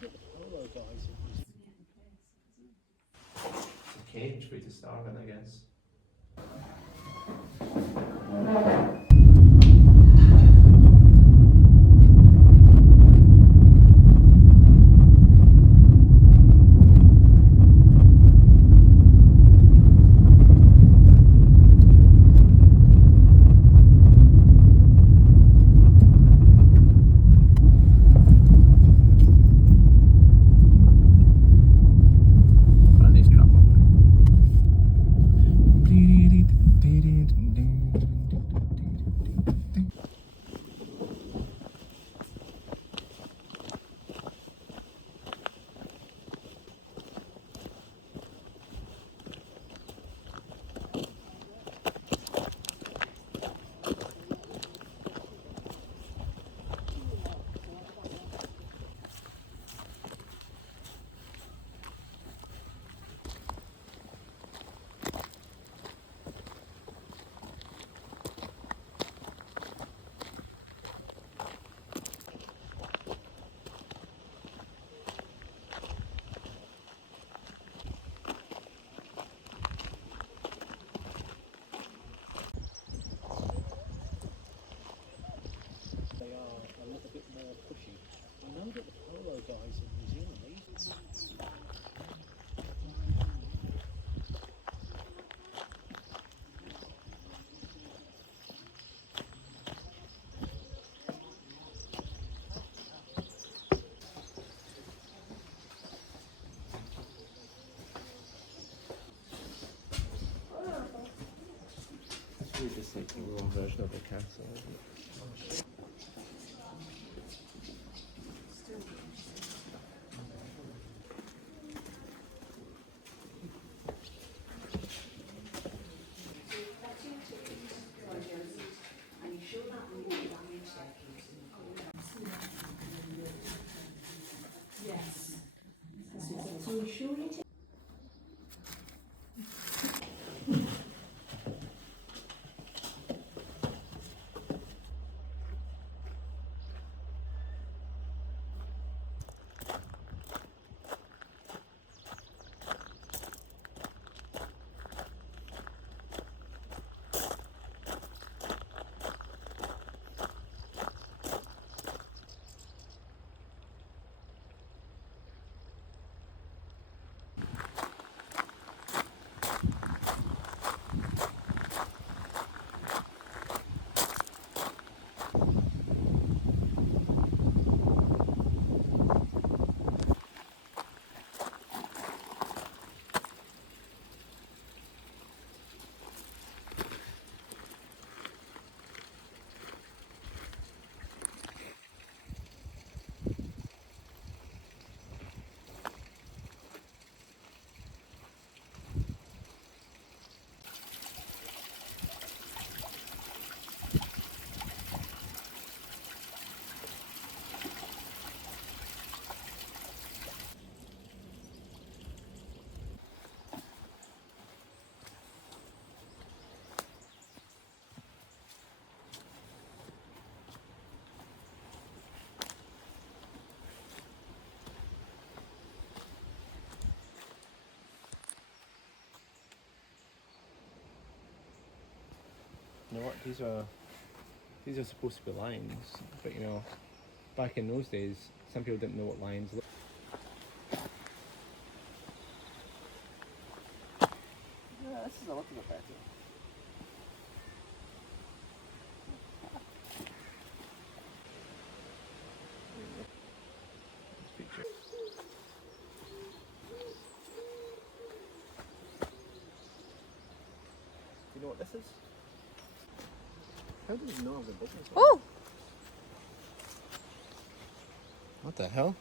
A cage for you to starve in, I guess. It's really just like your own version of a castle, isn't it? You know what? These are supposed to be lions, but you know, back in those days, some people didn't know what lions looked. Yeah, this is a little bit better. Do you know what this is? How does he know of a business? Oh! What the hell?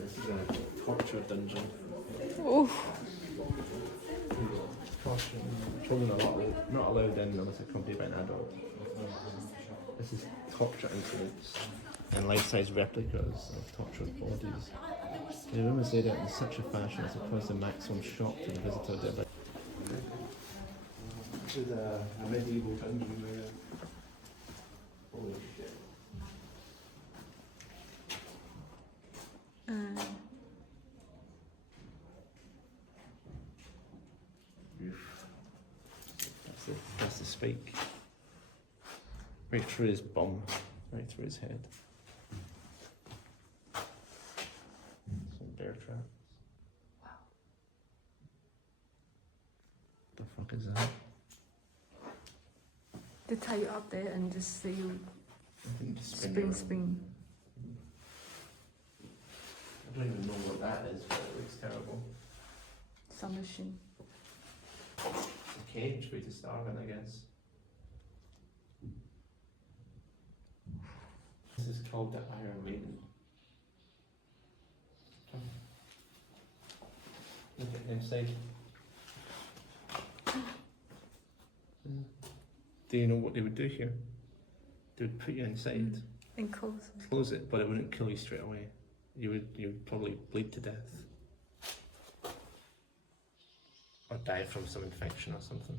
This is a torture dungeon. Oh, Children are not allowed in unless accompanied by an adult. This is torture incidents and life-size replicas of tortured bodies. The room is laid out in such a fashion as to cause the maximum shock to the visitor thereby. This is a medieval dungeon where... Holy shit. That's the spike. Right through his bum, right through his head. Some bear traps. Wow. The fuck is that? they tie you up there and just say you I think just spin spring, around. spring. I don't even know what that is, but it looks terrible. Some machine. A cage for you to starve in, I guess. This is called the Iron Maiden. Look at the inside. Do you know what they would do here? They would put you inside, And close. close it, but it wouldn't kill you straight away. You would probably bleed to death. Or die from some infection or something.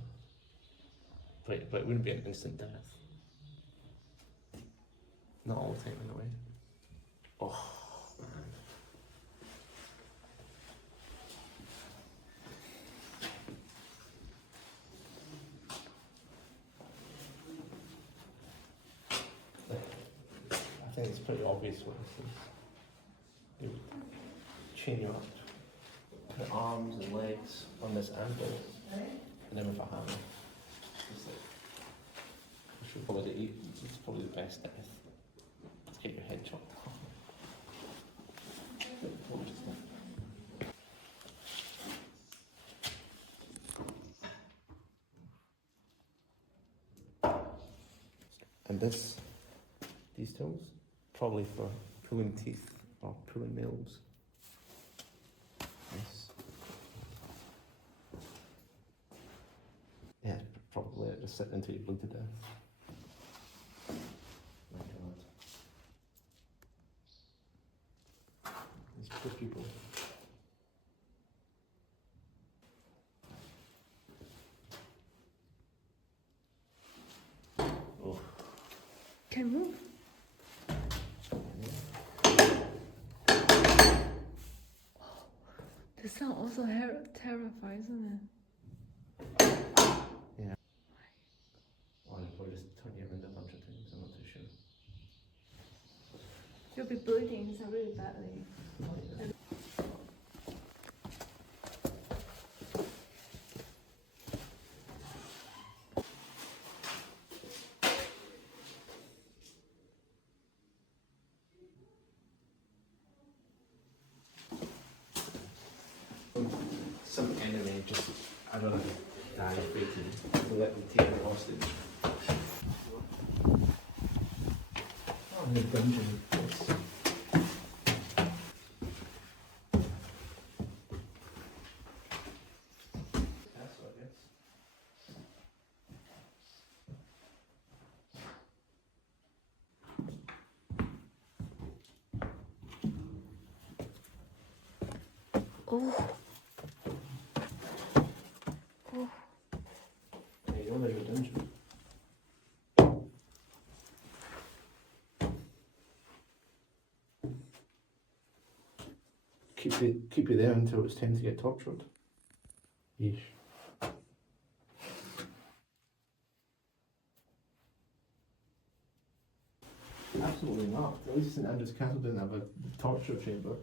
But it wouldn't be an instant death. Not all the time anyway. Oh man. I think it's pretty obvious what this is. They would chain you up, put arms and legs on this anvil, and then with a hammer. Just like, which would probably eat. It's probably the best death. Let's get your head chopped off. And these tools, probably for pulling teeth or pulling nails. Yes. Yeah, probably just sit until you bleed to death. My God. These poor people. Oh. Can move. The sound also terrifies, isn't it? Yeah. Or I'll probably just turn you around a bunch of times, I'm not too sure. You'll be bleeding so really badly. Some enemy just, I don't know, die waiting to let them take the hostage. Oh, in the dungeon. That's what I guess. Oh. There you go, there's your dungeon. Keep you there until it's time to get tortured. Yeesh. Absolutely not. At least St Andrew's Castle didn't have a torture chamber.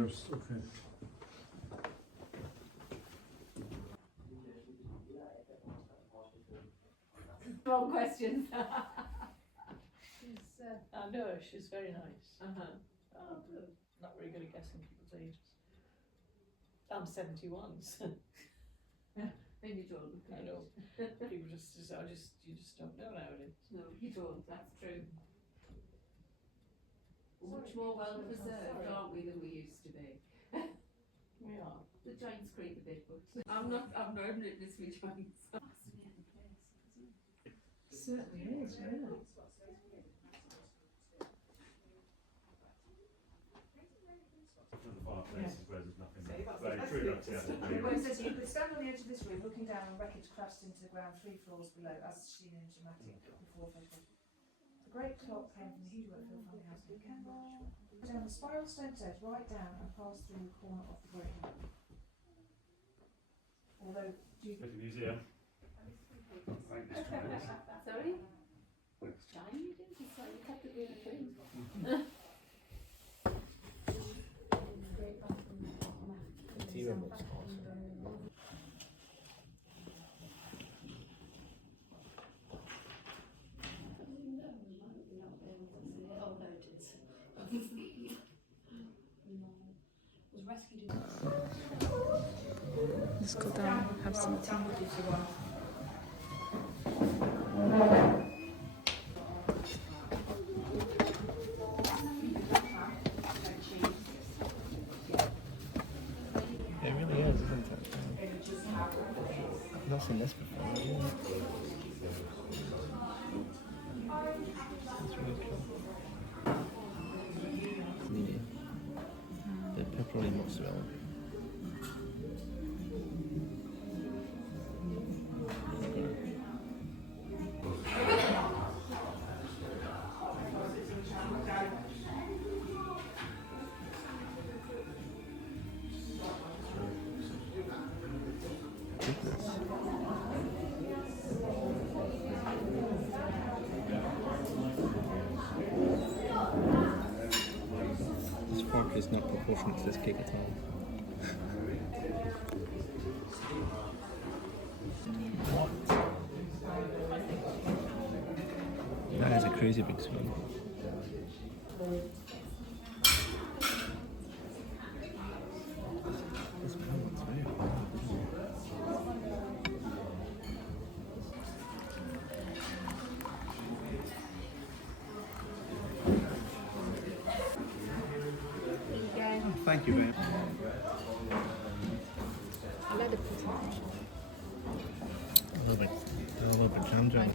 first. Okay. Wrong questions. I know her, she's very nice. Uh-huh. Oh, good. Not very good at guessing people's ages. I'm 71, so Maybe you don't. I know. People you just don't know nowadays. No, you don't, that's true. Much more well preserved, aren't we, than we used to be? We are. The joints creak a bit, but I'm not witness with joints. Certainly is, yeah. The fireplaces where there's nothing. Very true, that's Well, it says you could stand on the edge of this room looking down on wreckage crashed into the ground 3 floors below, as seen in dramatic before photo. The great clock came from the huge Workfield family house in Kendal, down the spiral staircase right down and passed through the corner of the room. Although, do you At the museum. Sorry? Shiny, didn't you say? You kept it really clean. The tea room looks awesome. Let's go down, have some tea. It really is, isn't it? I've not seen this before. Have you? It's really cool. The pepperoni mozzarella. This fork is not proportionate to this cake at all. That is a crazy big spoon. This pan looks very hard. Thank you very much. I let it put on. A little bit jam jam.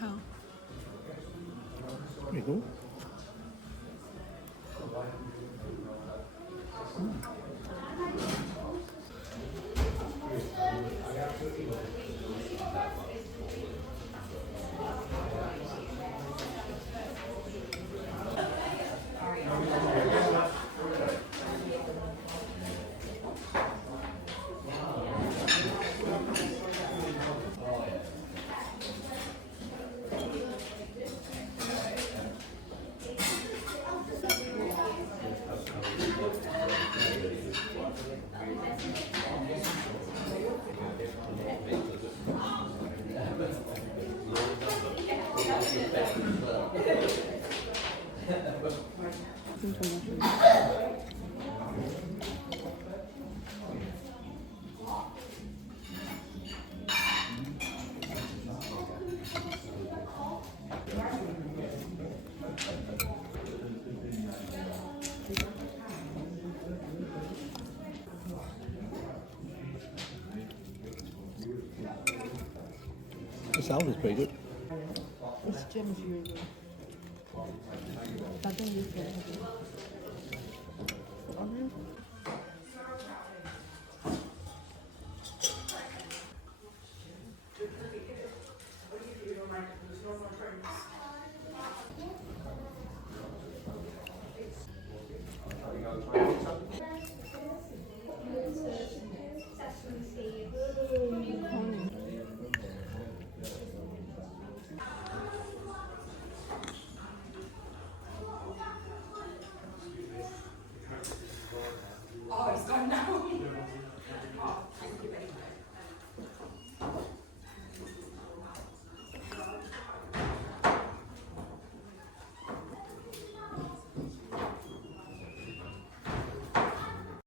How? There you go. The salad is pretty good. It's Jim's usual. I don't use it. Onion?